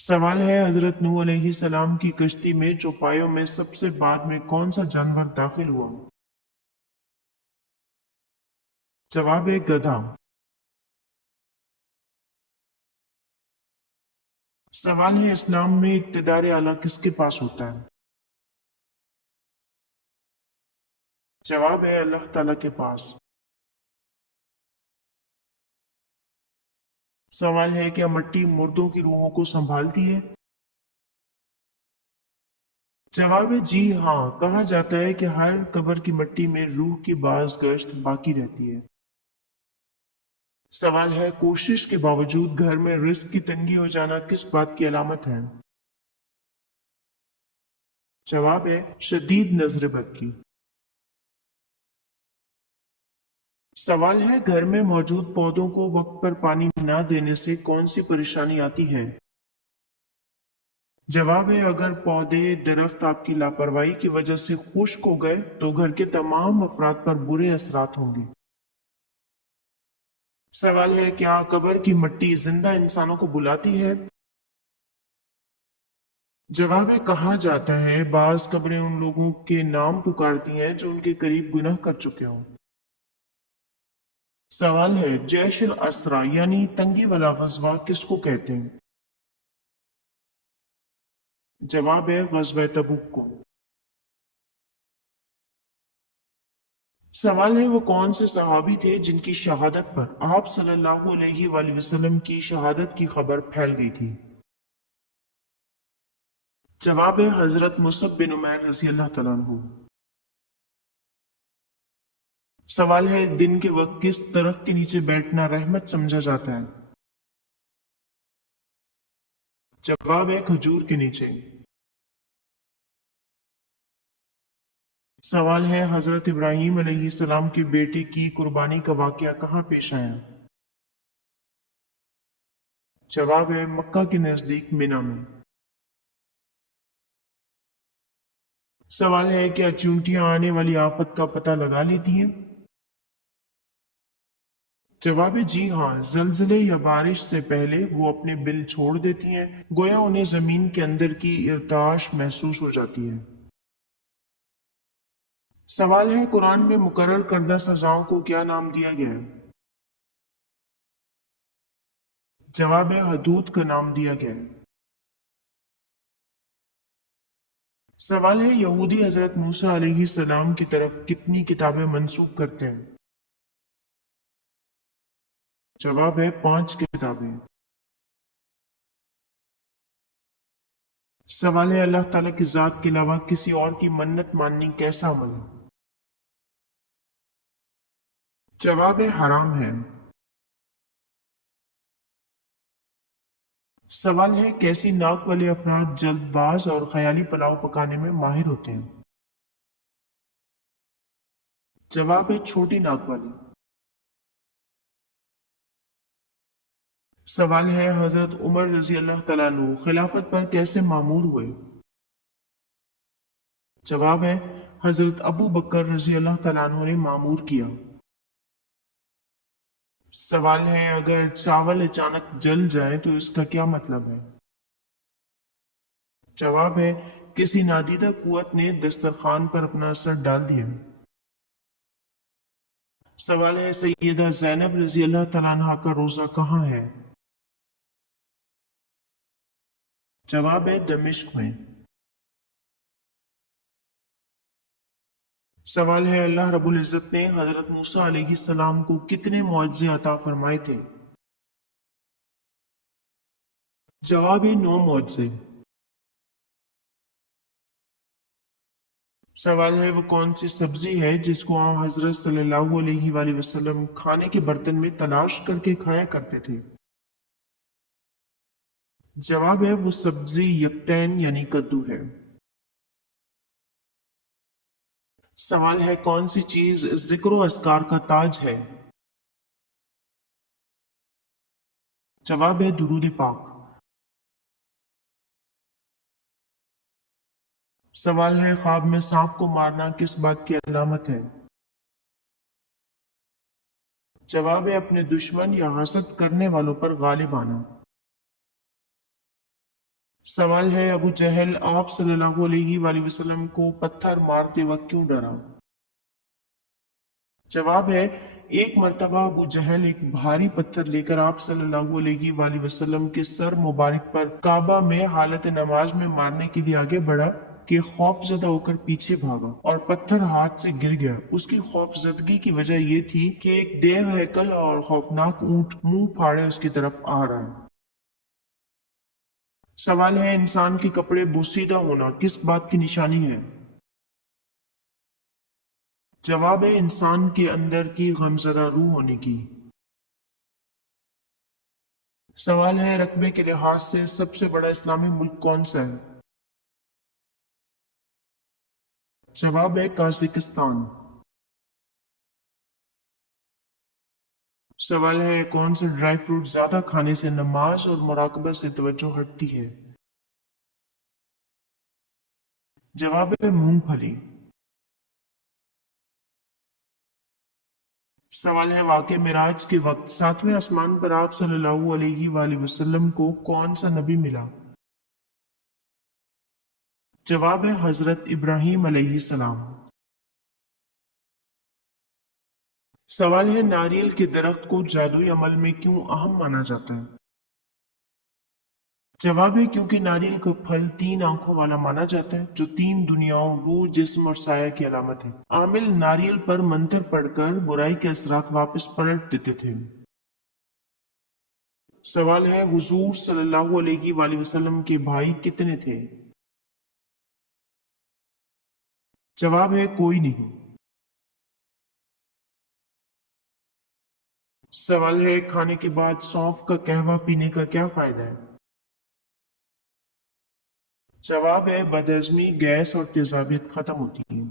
सवाल है, हजरत नूह अलैहिस्सलाम की कश्ती में चौपायों में सबसे बाद में कौन सा जानवर दाखिल हुआ? जवाब है गधा। सवाल है, इस्लाम में इक्तिदार आला किसके पास होता है? जवाब है अल्लाह ताला के पास। सवाल है, क्या मिट्टी मुर्दों की रूहों को संभालती है? जवाब है जी हाँ, कहा जाता है कि हर कब्र की मिट्टी में रूह की बाज गश्त बाकी रहती है। सवाल है, कोशिश के बावजूद घर में रिस्क की तंगी हो जाना किस बात की अलामत है? जवाब है शदीद नजर बद की। सवाल है, घर में मौजूद पौधों को वक्त पर पानी न देने से कौन सी परेशानी आती है? जवाब है, अगर पौधे दरख्त आपकी लापरवाही की वजह से खुश्क हो गए तो घर के तमाम अफराद पर बुरे असरात होंगे। सवाल है, क्या कब्र की मिट्टी जिंदा इंसानों को बुलाती है? जवाब है, कहा जाता है बाज कब्रें उन लोगों के नाम पुकारती हैं जो उनके करीब गुनाह कर चुके हों। सवाल है, जैश अल असरा यानी तंगी वाला गजवा किसको कहते हैं? जवाब है गजवा तबूक को। सवाल है, वो कौन से सहाबी थे जिनकी शहादत पर आप सल्लल्लाहु अलैहि वसल्लम की शहादत की खबर फैल गई थी? जवाब है हजरत मुसब बिन उमैर रजी अल्लाह तआला अन्हु। सवाल है, दिन के वक्त किस दरख्त के नीचे बैठना रहमत समझा जाता है? जवाब है खजूर के नीचे। सवाल है, हजरत इब्राहीम अलैहिस्सलाम की बेटी की कुर्बानी का वाकया कहाँ पेश आया? जवाब है मक्का के नजदीक मिना में। सवाल है, क्या चींटियां आने वाली आफत का पता लगा लेती हैं? जवाब है जी हाँ, जलजले या बारिश से पहले वो अपने बिल छोड़ देती हैं, गोया उन्हें जमीन के अंदर की इर्ताश महसूस हो जाती है। सवाल है, कुरान में मुकर्रर करदा सजाओं को क्या नाम दिया गया है? जवाब है हदूद का नाम दिया गया है। सवाल है, यहूदी हजरत मूसा अलैहिस्सलाम की तरफ कितनी किताबें मंसूब करते हैं? जवाब है 5 किताबें। सवाल है, अल्लाह ताला की जात के अलावा किसी और की मन्नत माननी कैसा अमल है? जवाब है हराम है। सवाल है, कैसी नाक वाले अफराद जल्दबाज और ख्याली पुलाव पकाने में माहिर होते हैं? जवाब है छोटी नाक वाली। सवाल है, हजरत उमर रजी अल्लाह तआला अन्हु खिलाफत पर कैसे मामूर हुए? जवाब है हजरत अबू बकर रजी अल्लाह तआला अन्हु ने मामूर किया। सवाल है, अगर चावल अचानक जल जाए तो इसका क्या मतलब है? जवाब है किसी नादीदा कुव्वत ने दस्तरखान पर अपना असर डाल दिया। सवाल है, सैयदा जैनब रजी अल्लाह तआला अन्हा का रोजा कहाँ है? जवाब है दमिश्क में। सवाल है, अल्लाह रब्बुल इज्जत ने हजरत मूसा अलैहिस्सलाम को कितने मुआवजे अता फरमाए थे? जवाब है 9 मुआवजे। सवाल है, वो कौन सी सब्जी है जिसको आप हजरत सल्लल्लाहु अलैहि वसल्लम खाने के बर्तन में तलाश करके खाया करते थे? जवाब है वो सब्जी यक्तैन यानी कद्दू है। सवाल है, कौन सी चीज जिक्र अस्कार का ताज है? जवाब है दुरूद पाक। सवाल है, ख्वाब में सांप को मारना किस बात की अलामत है? जवाब है अपने दुश्मन या हसद करने वालों पर गालिब आना। سوال ہے ابو جہل آپ صلی اللہ علیہ وآلہ وسلم کو پتھر مارتے وقت کیوں ڈرا؟ جواب ہے ایک مرتبہ ابو جہل ایک بھاری پتھر لے کر آپ صلی اللہ علیہ وآلہ وسلم کے سر مبارک پر کعبہ میں حالت نماز میں مارنے کے لیے آگے بڑھا کہ خوف زدہ ہو کر پیچھے بھاگا اور پتھر ہاتھ سے گر گیا۔ اس کی خوف زدگی کی وجہ یہ تھی کہ ایک دیو ہیکل اور خوفناک اونٹ منہ پھاڑے اس کی طرف آ رہا ہے۔ سوال ہے انسان کے کپڑے بوسیدہ ہونا کس بات کی نشانی ہے؟ جواب ہے انسان کے اندر کی غمزدہ روح ہونے کی۔ سوال ہے رقبے کے لحاظ سے سب سے بڑا اسلامی ملک کون سا ہے؟ جواب ہے قازقستان۔ سوال ہے کون سے ڈرائی فروٹ زیادہ کھانے سے نماز اور مراقبہ سے توجہ ہٹتی ہے؟ جواب ہے مونگ پھلی۔ سوال ہے واقع معراج کے وقت ساتویں آسمان پر آپ صلی اللہ علیہ وآلہ وسلم کو کون سا نبی ملا؟ جواب ہے حضرت ابراہیم علیہ السلام۔ سوال ہے ناریل کے درخت کو جادوئی عمل میں کیوں اہم مانا جاتا ہے؟ جواب ہے کیونکہ ناریل کا پھل تین آنکھوں والا مانا جاتا ہے جو تین دنیاؤں روح جسم اور سایہ کی علامت ہے۔ عامل ناریل پر منتر پڑھ کر برائی کے اثرات واپس پلٹ دیتے تھے۔ سوال ہے حضور صلی اللہ علیہ وآلہ وسلم کے بھائی کتنے تھے؟ جواب ہے کوئی نہیں۔ سوال ہے کھانے کے بعد سونف کا قہوہ پینے کا کیا فائدہ ہے؟ جواب ہے بدہضمی گیس اور تیزابیت ختم ہوتی ہے۔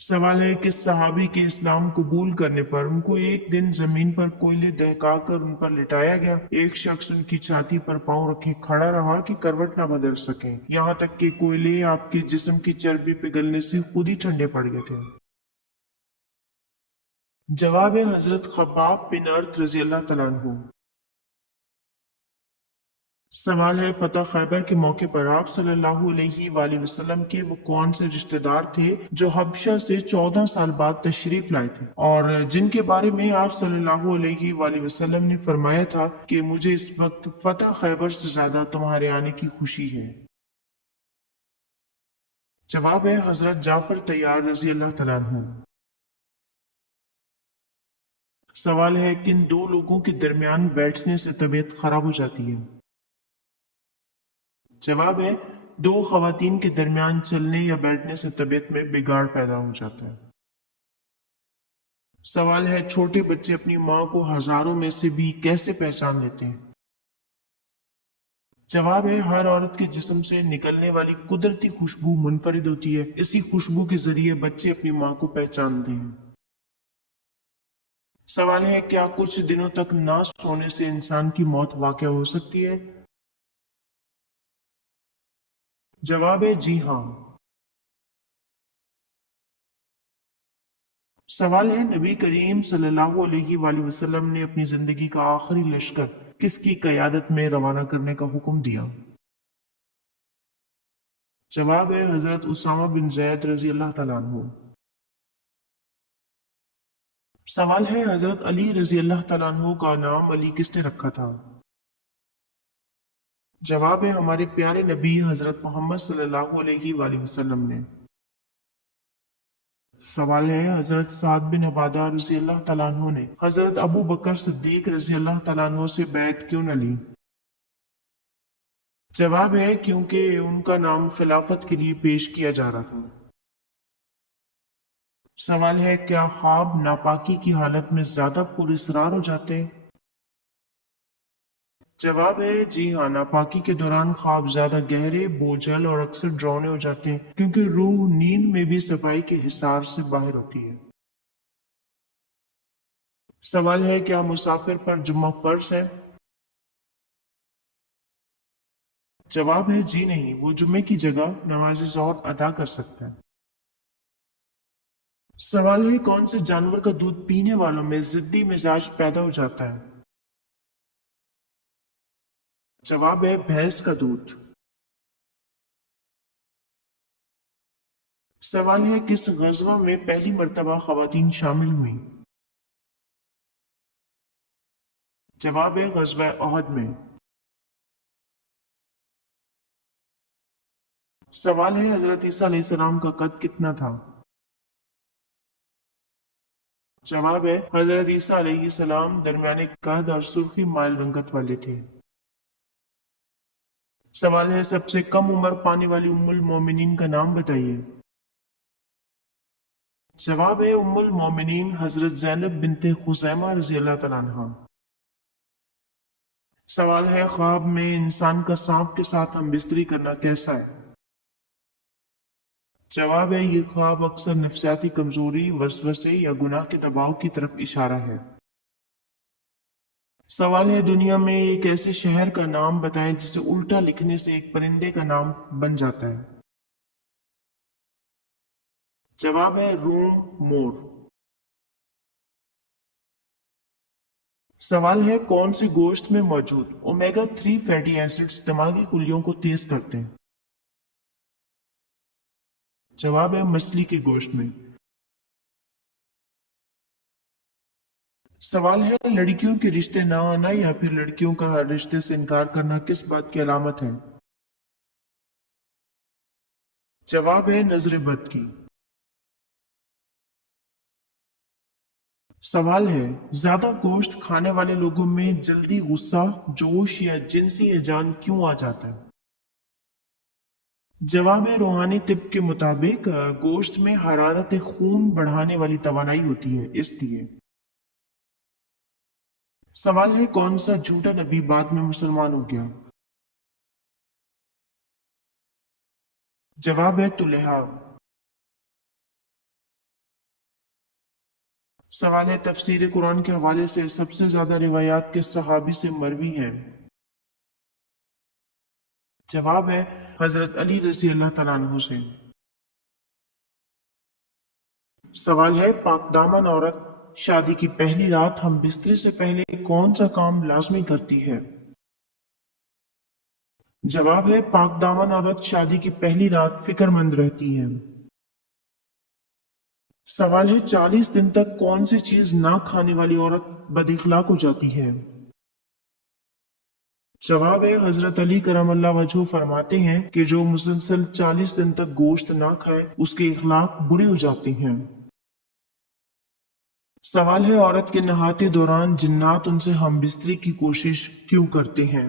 سوال ہے کس صحابی کے اسلام قبول کرنے پر ان کو ایک دن زمین پر کوئلے دہکا کر ان پر لٹایا گیا؟ ایک شخص ان کی چھاتی پر پاؤں رکھے کھڑا رہا کہ کروٹ نہ بدل سکیں، یہاں تک کہ کوئلے آپ کے جسم کی چربی پگھلنے سے خود ہی ٹھنڈے پڑ گئے تھے۔ جواب ہے حضرت خباب بن ارت رضی اللہ تعالیٰ عنہ۔ سوال ہے فتح خیبر کے موقع پر آپ صلی اللہ علیہ وآلہ وسلم کے وہ کون سے رشتہ دار تھے جو حبشہ سے 14 سال بعد تشریف لائے تھے اور جن کے بارے میں آپ صلی اللہ علیہ وآلہ وسلم نے فرمایا تھا کہ مجھے اس وقت فتح خیبر سے زیادہ تمہارے آنے کی خوشی ہے؟ جواب ہے حضرت جعفر طیار رضی اللہ تعالیٰ عنہ۔ سوال ہے کن دو لوگوں کے درمیان بیٹھنے سے طبیعت خراب ہو جاتی ہے؟ جواب ہے دو خواتین کے درمیان چلنے یا بیٹھنے سے طبیعت میں بگاڑ پیدا ہو جاتا ہے۔ سوال ہے چھوٹے بچے اپنی ماں کو ہزاروں میں سے بھی کیسے پہچان لیتے ہیں؟ جواب ہے ہر عورت کے جسم سے نکلنے والی قدرتی خوشبو منفرد ہوتی ہے، اسی خوشبو کے ذریعے بچے اپنی ماں کو پہچانتے ہیں۔ سوال ہے کیا کچھ دنوں تک نہ سونے سے انسان کی موت واقع ہو سکتی ہے؟ جواب ہے جی ہاں۔ سوال ہے نبی کریم صلی اللہ علیہ وآلہ وسلم نے اپنی زندگی کا آخری لشکر کس کی قیادت میں روانہ کرنے کا حکم دیا؟ جواب ہے حضرت اسامہ بن زید رضی اللہ تعالیٰ عنہ۔ سوال ہے حضرت علی رضی اللہ تعالیٰ عنہ کا نام علی کس نے رکھا تھا؟ جواب ہے ہمارے پیارے نبی حضرت محمد صلی اللہ علیہ وآلہ وسلم نے۔ سوال ہے حضرت سعد بن عبادہ رضی اللہ تعالیٰ عنہ نے حضرت ابو بکر صدیق رضی اللہ تعالیٰ عنہ سے بیعت کیوں نہ لی؟ جواب ہے کیونکہ ان کا نام خلافت کے لیے پیش کیا جا رہا تھا۔ سوال ہے کیا خواب ناپاکی کی حالت میں زیادہ پر اسرار ہو جاتے ہیں؟ جواب ہے جی ہاں، ناپاکی کے دوران خواب زیادہ گہرے، بوجھل اور اکثر ڈراؤنے ہو جاتے ہیں کیونکہ روح نیند میں بھی صفائی کے حصار سے باہر ہوتی ہے۔ سوال ہے کیا مسافر پر جمعہ فرض ہے؟ جواب ہے جی نہیں، وہ جمعے کی جگہ نماز ظہر ادا کر سکتا ہے۔ سوال ہے کون سے جانور کا دودھ پینے والوں میں ضدی مزاج پیدا ہو جاتا ہے؟ जवाब है भैंस का दूध। सवाल है किस गज़वा में पहली मर्तबा खवातीन शामिल हुई। जवाब है गज़वा ओहद में। सवाल है हजरत ईसा अलैहिस्सलाम का कद कितना था। जवाब है हजरत ईसा अलैहिस्सलाम दरमियाने कद और सुर्खी माइल रंगत वाले थे। सवाल है सबसे कम उम्र पाने वाली उम्मुल मोमिनीन का नाम बताइए। जवाब है उम्मुल मोमिनीन हजरत ज़ैनब बिनते खुज़ैमा रज़ी अल्लाह तआला अन्हा। सवाल है ख्वाब में इंसान का सांप के साथ हम बिस्तरी करना कैसा है। जवाब है ये ख्वाब अक्सर नफसियाती कमजोरी वसवसे या गुनाह के दबाव की तरफ इशारा है। सवाल है दुनिया में एक ऐसे शहर का नाम बताएं जिसे उल्टा लिखने से एक परिंदे का नाम बन जाता है। जवाब है रूम मोर। सवाल है कौन से गोश्त में मौजूद ओमेगा 3 फैटी एसिड्स दिमागी खुलियों को तेज करते हैं। जवाब है मछली के गोश्त में। सवाल है लड़कियों के रिश्ते ना आना या फिर लड़कियों का रिश्ते से इनकार करना किस बात की अलामत है। जवाब है नजर बद की। सवाल है ज्यादा गोश्त खाने वाले लोगों में जल्दी गुस्सा जोश या जिनसी हिजान क्यों आ जाता है। जवाब है रूहानी तिब के मुताबिक गोश्त में हरारत खून बढ़ाने वाली तवानाई होती है इसलिए। सवाल है कौन सा झूठा नबी बाद में मुसलमान हो गया। जवाब है तुलेहा। सवाल है तफसीर कुरान के हवाले से सबसे ज्यादा रिवायात किस सहाबी से मरवी हैं। जवाब है हजरत अली रजी अल्लाह तआला अन्हु से। सवाल है पाकदामन औरत शादी की पहली रात हम बिस्तरे से पहले कौन सा काम लाजमी करती है। जवाब है पाकदामन औरत शादी की पहली रात फिक्रमंद रहती है। सवाल है 40 दिन तक कौन सी चीज ना खाने वाली औरत बदइखलाक हो जाती है। जवाब है हजरत अली करमल्ला वजहू फरमाते हैं कि जो मुसलसल 40 दिन तक गोश्त ना खाए उसके इखलाक बुरे हो जाते हैं। सवाल है औरत के नहाते दौरान जिन्नात उनसे हमबिस्तरी की कोशिश क्यों करते हैं।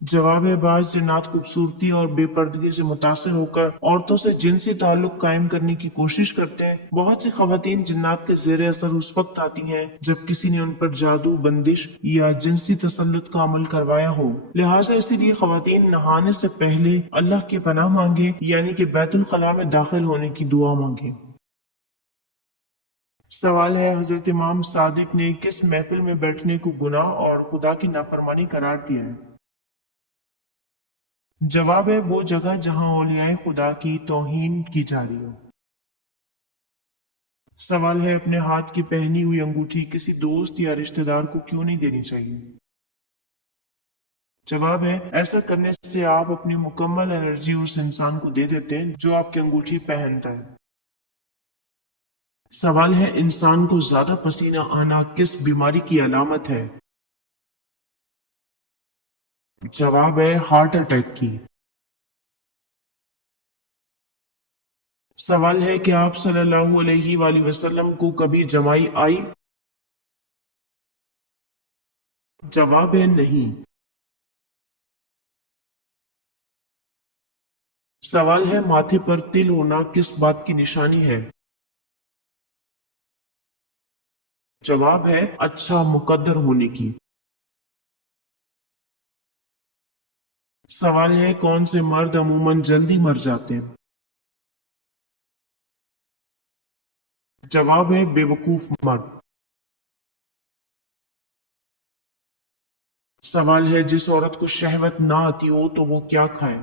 जवाब है बाज जिन्नात खूबसूरती और बेपर्दगी से मुतासर होकर औरतों से जिनसी ताल्लुक कायम करने की कोशिश करते हैं। बहुत सी खवातीन जिन्नात के जेर असर उस वक्त आती हैं जब किसी ने उन पर जादू बंदिश या जिनसी तसल्लुत का अमल करवाया हो। लिहाजा इसीलिए खवातीन नहाने से पहले अल्लाह की पनाह मांगे यानी कि बैतुल खला में दाखिल होने की दुआ मांगे। सवाल है हजरत इमाम सादिक ने किस महफिल में बैठने को गुनाह और खुदा की नाफरमानी करार दिया है। जवाब है वो जगह जहां औलियाए खुदा की तौहीन की जा रही हो। सवाल है अपने हाथ की पहनी हुई अंगूठी किसी दोस्त या रिश्तेदार को क्यों नहीं देनी चाहिए। जवाब है ऐसा करने से आप अपनी मुकम्मल एनर्जी उस इंसान को दे देते हैं जो आपकी अंगूठी पहनता है। सवाल है इंसान को ज्यादा पसीना आना किस बीमारी की अलामत है। जवाब है हार्ट अटैक की। सवाल है कि आप सल्लल्लाहु अलैहि वसल्लम को कभी जमाई आई। जवाब है नहीं। सवाल है माथे पर तिल होना किस बात की निशानी है। जवाब है अच्छा मुकद्दर होने की। सवाल है कौन से मर्द अमूमन जल्दी मर जाते हैं। जवाब है बेवकूफ मर्द। सवाल है जिस औरत को शहवत ना आती हो तो वो क्या खाए।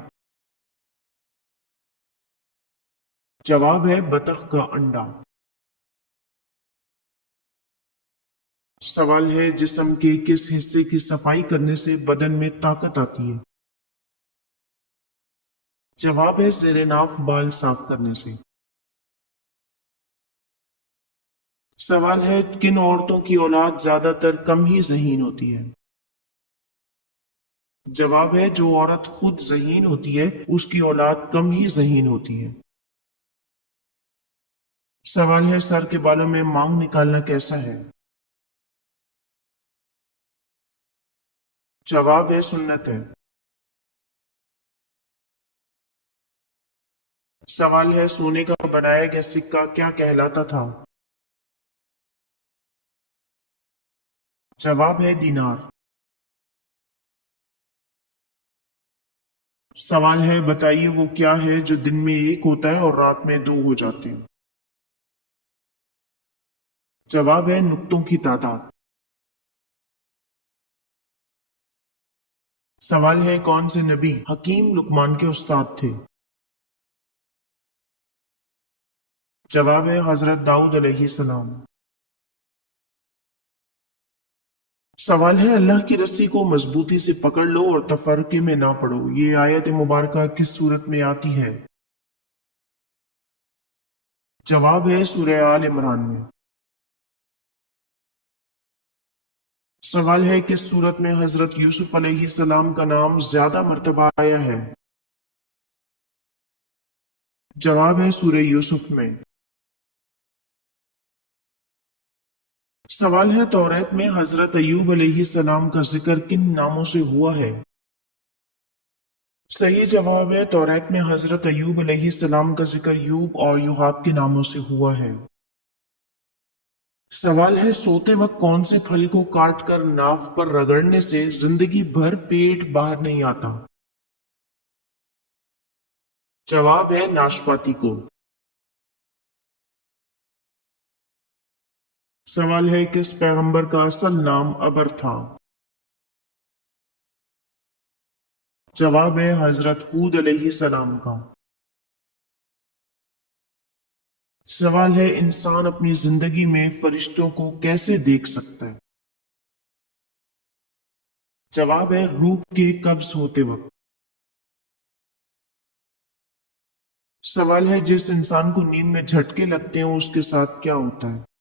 जवाब है बतख का अंडा। سوال ہے جسم کے کس حصے کی صفائی کرنے سے بدن میں طاقت آتی ہے؟ جواب ہے زیر ناف بال صاف کرنے سے۔ سوال ہے کن عورتوں کی اولاد زیادہ تر کم ہی ذہین ہوتی ہے؟ جواب ہے جو عورت خود ذہین ہوتی ہے اس کی اولاد کم ہی ذہین ہوتی ہے۔ سوال ہے سر کے بالوں میں مانگ نکالنا کیسا ہے؟ جواب ہے سنت ہے۔ سوال ہے سونے کا بنایا گیا سکہ کیا کہلاتا تھا؟ جواب ہے دینار۔ سوال ہے بتائیے وہ کیا ہے جو دن میں ایک ہوتا ہے اور رات میں دو ہو جاتے ہیں؟ جواب ہے نقطوں کی تعداد۔ سوال ہے کون سے نبی حکیم لقمان کے استاد تھے؟ جواب ہے حضرت داؤد علیہ السلام۔ سوال ہے اللہ کی رسی کو مضبوطی سے پکڑ لو اور تفرقے میں نہ پڑو، یہ آیت مبارکہ کس صورت میں آتی ہے؟ جواب ہے سورہ آل عمران میں۔ سوال ہے کس صورت میں حضرت یوسف علیہ السلام کا نام زیادہ مرتبہ آیا ہے؟ جواب ہے سورہ یوسف میں۔ سوال ہے توریت میں حضرت ایوب علیہ السلام کا ذکر کن ناموں سے ہوا ہے؟ صحیح جواب ہے توریت میں حضرت ایوب علیہ السلام کا ذکر یوب اور یوحاب کے ناموں سے ہوا ہے۔ سوال ہے سوتے وقت کون سے پھل کو کاٹ کر ناف پر رگڑنے سے زندگی بھر پیٹ باہر نہیں آتا؟ جواب ہے ناشپاتی کو۔ سوال ہے کس پیغمبر کا اصل نام ابر تھا؟ جواب ہے حضرت ہود علیہ السلام کا۔ سوال ہے انسان اپنی زندگی میں فرشتوں کو کیسے دیکھ سکتا ہے؟ جواب ہے روح کے قبض ہوتے وقت۔ سوال ہے جس انسان کو نیند میں جھٹکے لگتے ہیں اس کے ساتھ کیا ہوتا ہے؟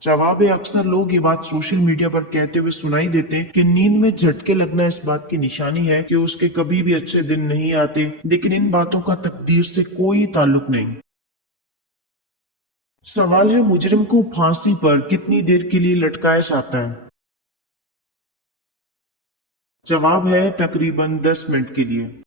جواب ہے اکثر لوگ یہ بات سوشل میڈیا پر کہتے ہوئے سنائی دیتے ہیں کہ نیند میں جھٹکے لگنا اس بات کی نشانی ہے کہ اس کے کبھی بھی اچھے دن نہیں آتے، لیکن ان باتوں کا تقدیر سے کوئی تعلق نہیں۔ سوال ہے مجرم کو پھانسی پر کتنی دیر کے لیے لٹکایا جاتا ہے؟ جواب ہے تقریباً 10 منٹ کے لیے۔